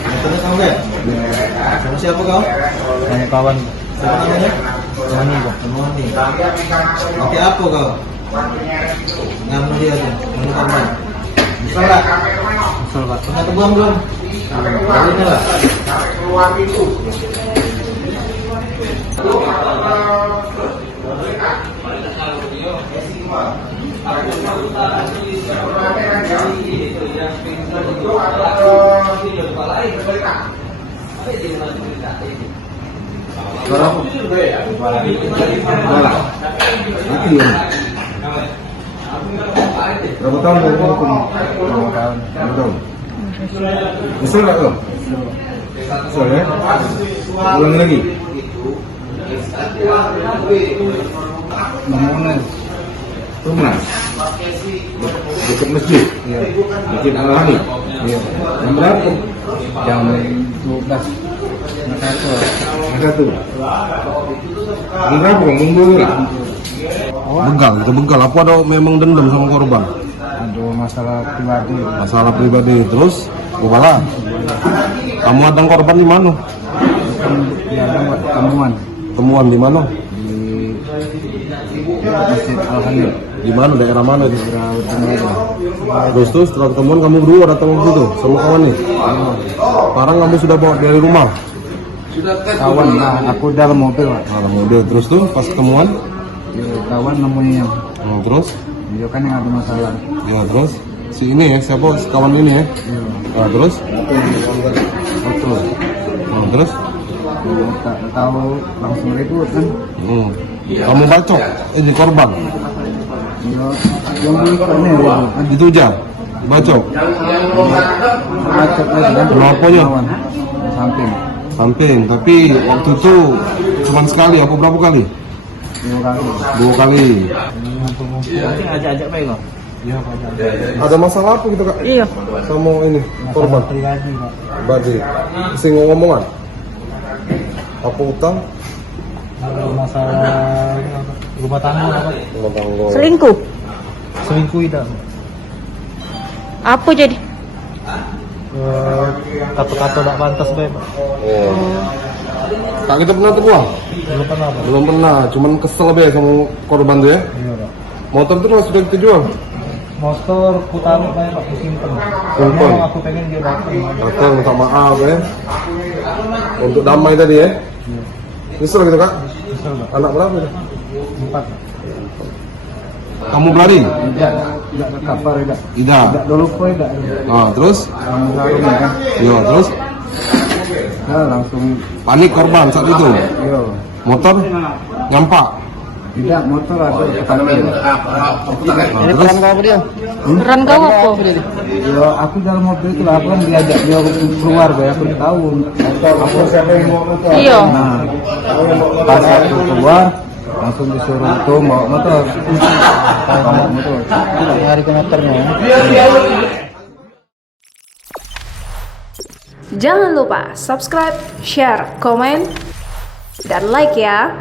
Terus kamu ya? Sama siapa kau? Hanya kawan. Siapa namanya? Mani kok. Mani. Pakai apa kau? Nganu dia tuh, nganu korban. Bisa nggak? Misal Pak. Pernah terbang belum? Belum lah. Berapa? Bola. Mati ya. Berapa tahun kamu hukum? 2 tahun. 2 tahun. Nyesel nggak kau? Nyesel ya? Ulangi lagi. Bangunan. Rumah. Dekat masjid. Iya. Masjid Al-Hani. Iya. Yang berapa? Jam 12. Satu. Yang berapa kau? Minggu lah. Begal, itu begal. Apa ada memang dendam sama korban? Ada masalah pribadi. Masalah pribadi. Terus, bala. Kamu ada korban di mana? Ya ada buat temuan Temuan di mana? di Masjid Al-Hani. Di mana? Daerah mana itu? Daerah Terus setelah ketemuan kamu berdua datang waktu itu sama kawan nih. Sekarang kamu sudah bawa dari rumah. kawan lah, aku dalam mobil Pak. Dalam mobil. Terus tuh pas ketemuan. Ya, kawan nemuin yang Terus? dia kan yang ada masalah. Ya terus si ini ya siapa? Si kawan ini ya. Iya. Terus? Betul. Terus? Tak tahu langsung ribut kan. Kamu bacok ini korban. Ya, yang beli kan ya ribut kan. Itu aja. Bacok. Macet lagi kan. Kenapanya? Kawan. Samping. Samping. Tapi waktu itu cuma sekali apa berapa kali? 2 kali. 2 kali. Nanti ajak-ajak baik kok. Iya Pak. Ada masalah apa gitu kak? Iya. Sama ini korban. Pribadi Pak. Badi. Singgung ngomongan. Apa utang? Masalah rumah tangga apa? Rumah tangga. Selingkuh. Selingkuh tidak. Apa jadi? Kata-kata tidak pantas baik Pak. Oh. Kak kita pernah temuan? Belum pernah Pak. Belum pernah. Cuman kesel be sama korban tuh ya. Iya Pak. Motor itu sudah kita jual. Motor ku taruh kayak Pak, simpen. Simpen. Karena aku pengen dia datang. Datang minta maaf ya. Untuk damai tadi ya. Nyesel gitu kak? Misal Pak. Anak berapa itu? 4. Kamu berani? Tidak ke kapal tidak. Tidak. Tidak dulu kok tidak. Terus? Kamu tahu ini kan. Iya terus? Nah, langsung Panik korban saat itu. yo. Motor nyampak. Tidak motor ada petani. Terus? apa dia? Peran kau apa? Ya aku dalam mobil itu lah, aku kan diajak dia keluar ya, aku tahu. Aku siapa yang mau motor? Iya. Nah, pas aku keluar langsung disuruh tuh bawa motor. Bawa motor. Tidak nyari ke motornya. Jangan lupa subscribe, share, komen, dan like ya.